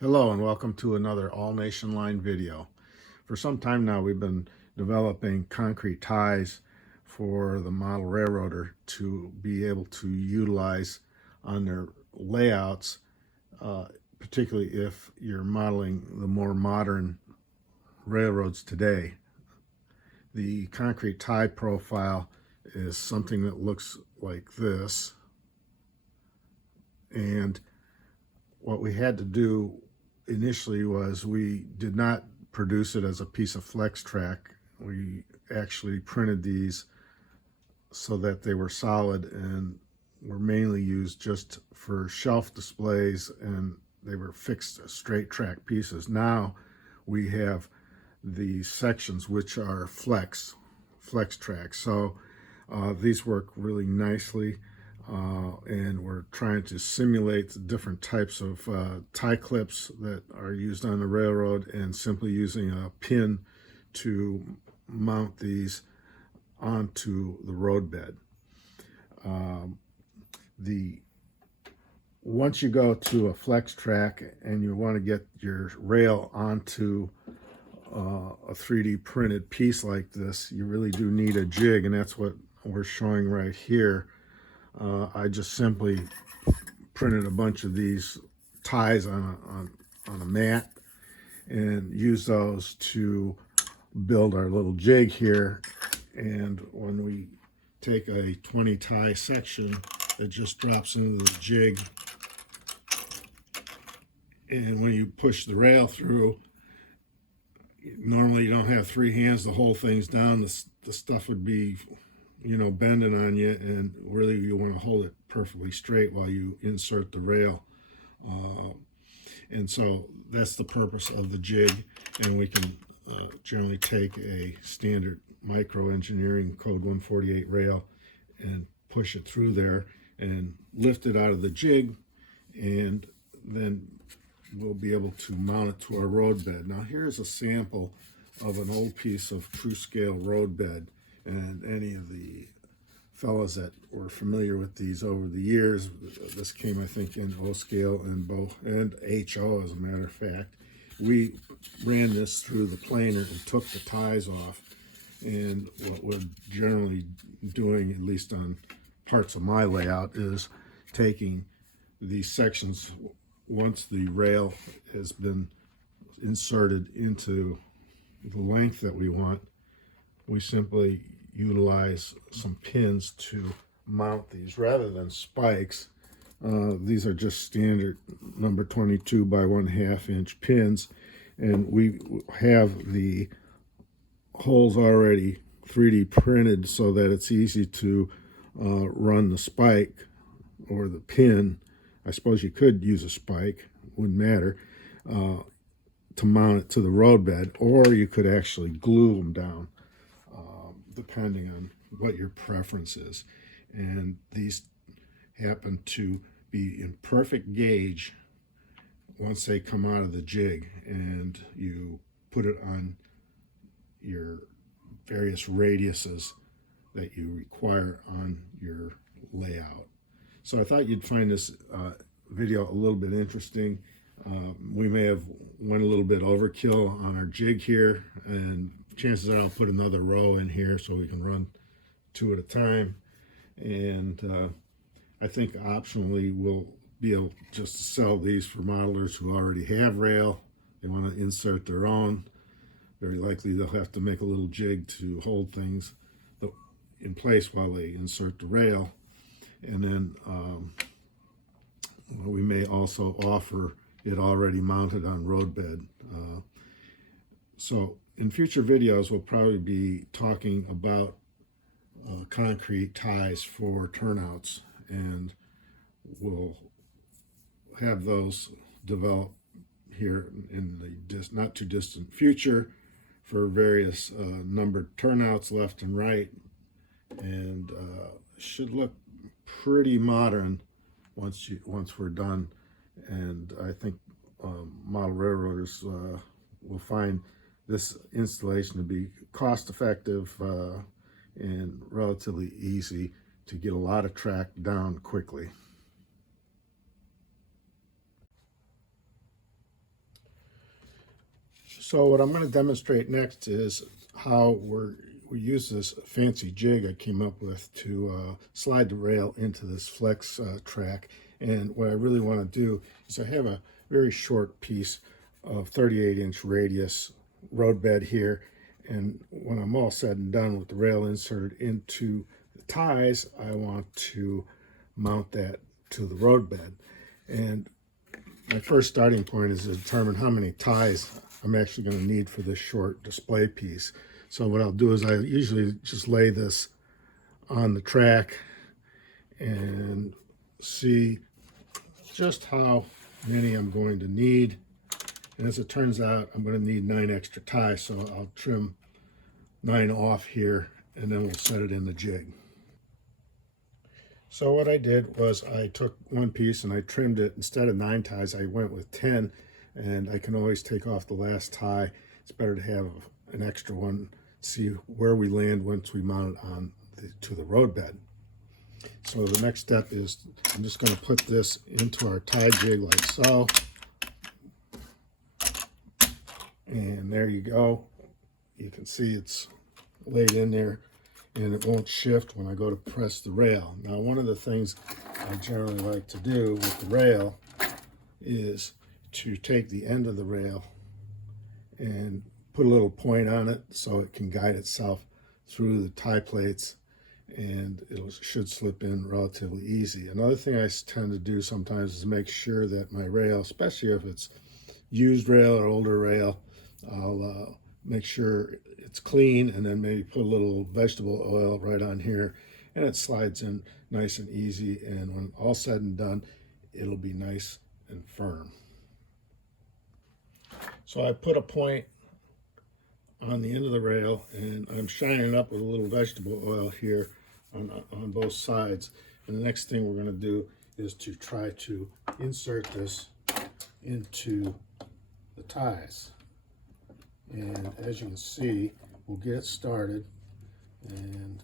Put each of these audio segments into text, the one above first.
Hello and welcome to another All Nation Line video. For some time now we've been developing concrete ties for the model railroader to be able to utilize on their layouts, particularly if you're modeling the more modern railroads today. The concrete tie profile is something that looks like this, and what we had to do initially was we did not produce it as a piece of flex track. We actually printed these so that they were solid and were mainly used just for shelf displays, and they were fixed straight track pieces. Now we have the sections which are flex tracks. So these work really nicely. And we're trying to simulate the different types of tie clips that are used on the railroad, and simply using a pin to mount these onto the roadbed. Once you go to a flex track and you want to get your rail onto a 3D printed piece like this, you really do need a jig, and that's what we're showing right here. I just simply printed a bunch of these ties on a mat and used those to build our little jig here. And when we take a 20 tie section, it just drops into the jig, and when you push the rail through, normally you don't have three hands, the whole thing's down, the stuff would be bending on you, and really you want to hold it perfectly straight while you insert the rail. And so that's the purpose of the jig, and we can generally take a standard micro engineering code 148 rail and push it through there and lift it out of the jig, and then we'll be able to mount it to our road bed. Now here's a sample of an old piece of true scale road bed. And any of the fellows that were familiar with these over the years, this came, I think, in O scale and HO, as a matter of fact. We ran this through the planer and took the ties off. And what we're generally doing, at least on parts of my layout, is taking these sections, once the rail has been inserted into the length that we want, we simply utilize some pins to mount these rather than spikes. These are just standard number 22 by 1/2 inch pins, and we have the holes already 3D printed so that it's easy to run the spike or the pin. I suppose you could use a spike, wouldn't matter, to mount it to the roadbed, or you could actually glue them down, depending on what your preference is. And these happen to be in perfect gauge once they come out of the jig, and you put it on your various radiuses that you require on your layout. So I thought you'd find this video a little bit interesting. We may have went a little bit overkill on our jig here, and chances are I'll put another row in here so we can run two at a time. And I think optionally we'll be able just to sell these for modelers who already have rail. They want to insert their own. Very likely they'll have to make a little jig to hold things in place while they insert the rail. And then we may also offer it already mounted on roadbed. So in future videos, we'll probably be talking about concrete ties for turnouts, and we'll have those develop here in the not too distant future for various numbered turnouts left and right, and should look pretty modern once we're done. And I think model railroaders will find this installation to be cost effective and relatively easy to get a lot of track down quickly. So what I'm going to demonstrate next is how we use this fancy jig I came up with to slide the rail into this flex track. And what I really want to do is I have a very short piece of 38-inch radius roadbed here, and when I'm all said and done with the rail inserted into the ties, I want to mount that to the roadbed. And my first starting point is to determine how many ties I'm actually going to need for this short display piece. So what I'll do is I usually just lay this on the track and see just how many I'm going to need. And as it turns out, I'm going to need 9 extra ties, so I'll trim 9 off here and then we'll set it in the jig. So what I did was I took one piece and I trimmed it. Instead of 9 ties, I went with 10, and I can always take off the last tie. It's better to have an extra one, see where we land once we mount it on to the roadbed. So the next step is I'm just going to put this into our tie jig like so. And there you go. You can see it's laid in there, and it won't shift when I go to press the rail. Now, one of the things I generally like to do with the rail is to take the end of the rail and put a little point on it so it can guide itself through the tie plates, and it should slip in relatively easy. Another thing I tend to do sometimes is make sure that my rail, especially if it's used rail or older rail, I'll make sure it's clean, and then maybe put a little vegetable oil right on here, and it slides in nice and easy, and when all said and done, it'll be nice and firm. So I put a point on the end of the rail, and I'm shining up with a little vegetable oil here on both sides. And the next thing we're going to do is to try to insert this into the ties. And as you can see, we'll get it started, and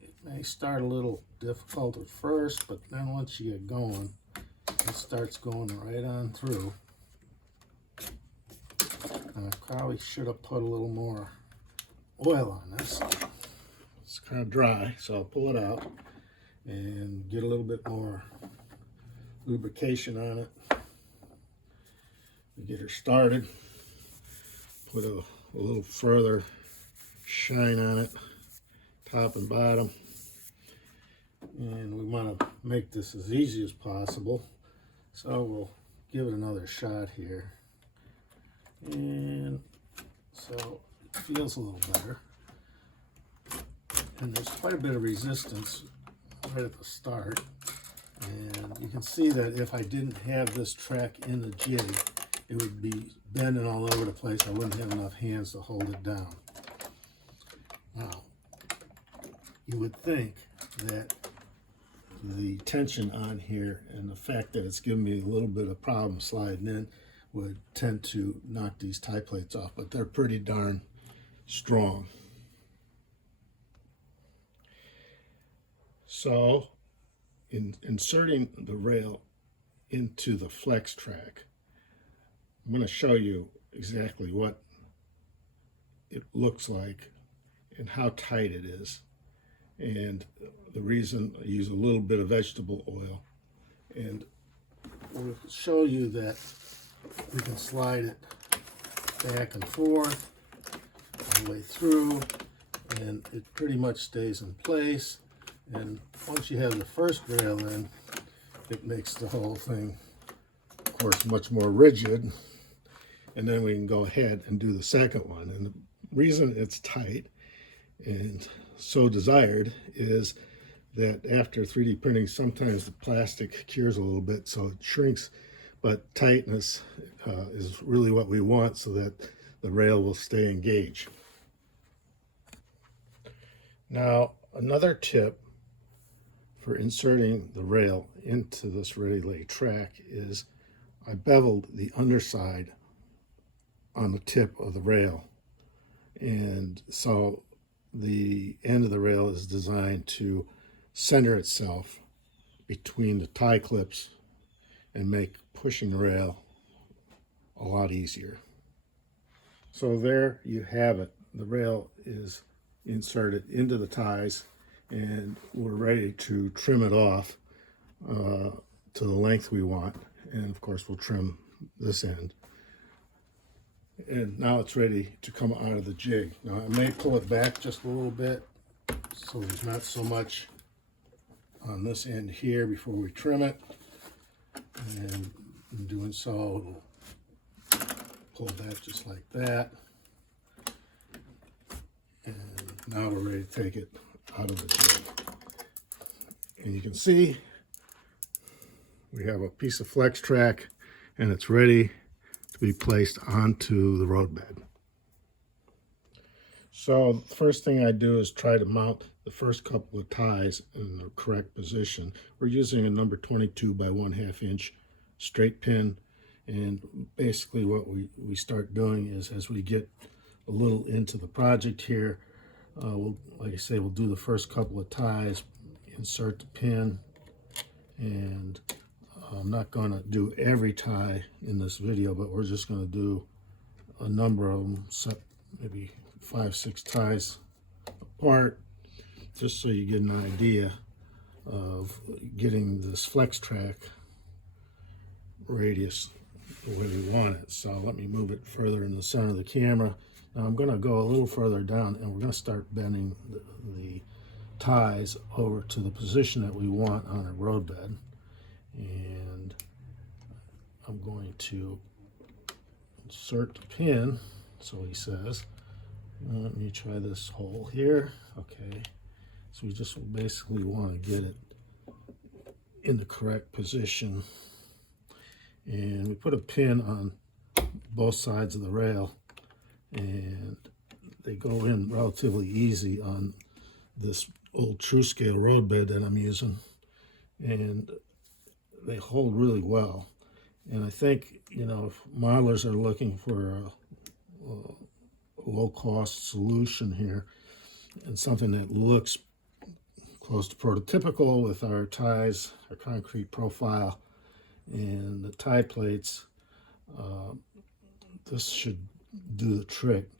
it may start a little difficult at first, but then once you get going, it starts going right on through. I probably should have put a little more oil on this. It's kind of dry, so I'll pull it out and get a little bit more lubrication on it. We get her started. Put a little further shine on it, top and bottom. And we want to make this as easy as possible, so we'll give it another shot here. And so it feels a little better. And there's quite a bit of resistance right at the start. And you can see that if I didn't have this track in the jig, it would be bending all over the place. I wouldn't have enough hands to hold it down. Now, you would think that the tension on here and the fact that it's giving me a little bit of problem sliding in would tend to knock these tie plates off, but they're pretty darn strong. So, in inserting the rail into the flex track, I'm going to show you exactly what it looks like and how tight it is. And the reason I use a little bit of vegetable oil, and we'll show you that we can slide it back and forth all the way through, and it pretty much stays in place. And once you have the first rail in, it makes the whole thing, of course, much more rigid. And then we can go ahead and do the second one. And the reason it's tight and so desired is that after 3D printing, sometimes the plastic cures a little bit, so it shrinks, but tightness is really what we want so that the rail will stay engaged. Now, another tip for inserting the rail into this ready-lay track is I beveled the underside on the tip of the rail, and so the end of the rail is designed to center itself between the tie clips and make pushing the rail a lot easier. So there you have it. The rail is inserted into the ties, and we're ready to trim it off to the length we want. And of course we'll trim this end. And now it's ready to come out of the jig. Now I may pull it back just a little bit so there's not so much on this end here before we trim it. And in doing so, it'll pull that just like that. And now we're ready to take it out of the jig. And you can see we have a piece of flex track, and it's ready to be placed onto the roadbed. So the first thing I do is try to mount the first couple of ties in the correct position. We're using a number 22 by 1/2 inch straight pin, and basically what we start doing is, as we get a little into the project here, like I say, we'll do the first couple of ties, insert the pin, and I'm not going to do every tie in this video, but we're just going to do a number of them, maybe 5-6 ties apart, just so you get an idea of getting this flex track radius the way we want it. So let me move it further in the center of the camera. Now I'm going to go a little further down, and we're going to start bending the ties over to the position that we want on our roadbed. And I'm going to insert the pin, so he says. Let me try this hole here. Okay, so we just basically want to get it in the correct position. And we put a pin on both sides of the rail, and they go in relatively easy on this old true scale roadbed that I'm using, and they hold really well. And I think, you know, if modelers are looking for a low-cost solution here and something that looks close to prototypical with our ties, our concrete profile, and the tie plates, this should do the trick.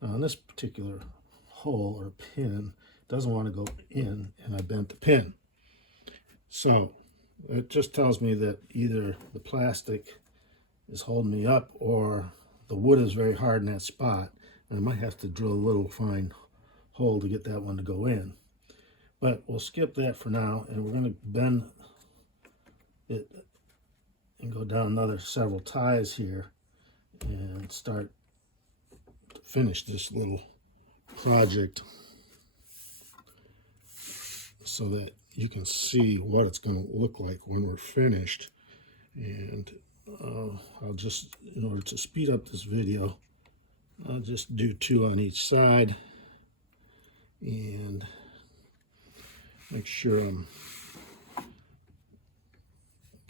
Now, in this particular hole or pin, it doesn't want to go in, and I bent the pin. So it just tells me that either the plastic is holding me up or the wood is very hard in that spot, and I might have to drill a little fine hole to get that one to go in. But we'll skip that for now, and we're going to bend it and go down another several ties here and start to finish this little project so that you can see what it's going to look like when we're finished. And I'll just, in order to speed up this video, I'll just do 2 on each side and make sure I'm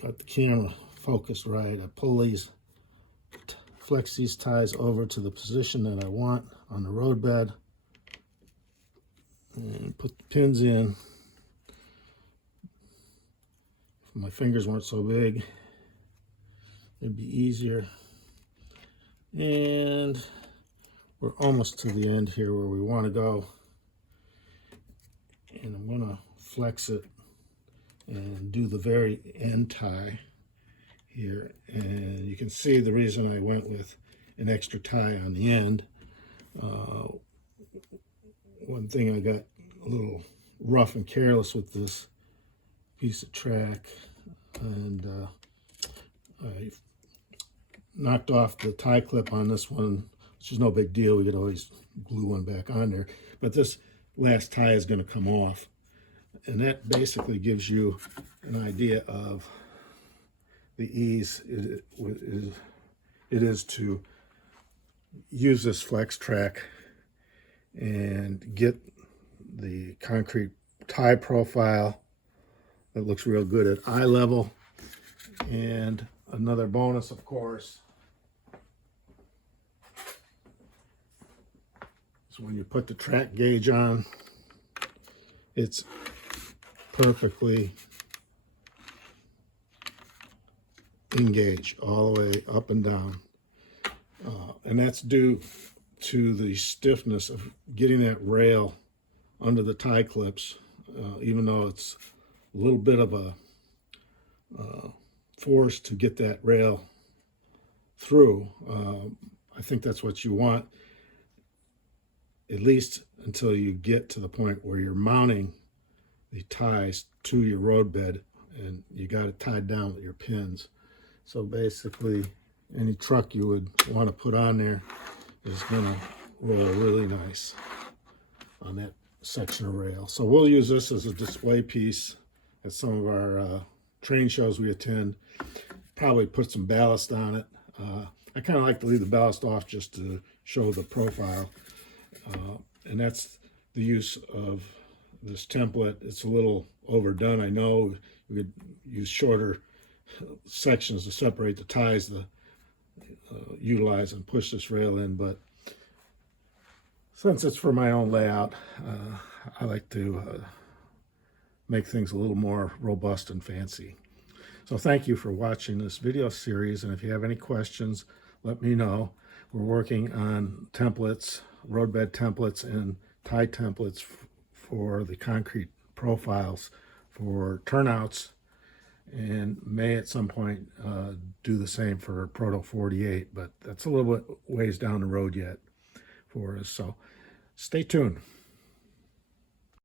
got the camera focused right. I pull these, flex these ties over to the position that I want on the roadbed, and put the pins in. If my fingers weren't so big, it'd be easier. And we're almost to the end here where we want to go. And I'm going to flex it and do the very end tie here. And you can see the reason I went with an extra tie on the end. One thing, I got a little rough and careless with this piece of track, and I knocked off the tie clip on this one, which is no big deal. We could always glue one back on there, but this last tie is going to come off, and that basically gives you an idea of the ease it is to use this flex track and get the concrete tie profile that looks real good at eye level. And another bonus, of course, is when you put the track gauge on, it's perfectly engaged all the way up and down. And that's due to the stiffness of getting that rail under the tie clips, even though it's a little bit of a force to get that rail through. I think that's what you want, at least until you get to the point where you're mounting the ties to your road bed and you got it tied down with your pins. So basically, any truck you would want to put on there is going to roll really nice on that section of rail. So we'll use this as a display piece at some of our train shows we attend. Probably put some ballast on it. I kind of like to leave the ballast off just to show the profile. And that's the use of this template. It's a little overdone, I know. We could use shorter sections to separate the ties to utilize and push this rail in, but since it's for my own layout, I like to make things a little more robust and fancy. So thank you for watching this video series, and if you have any questions, let me know. We're working on templates, roadbed templates, and tie templates for the concrete profiles for turnouts, and may at some point do the same for Proto 48, but that's a little bit ways down the road yet for us. So stay tuned.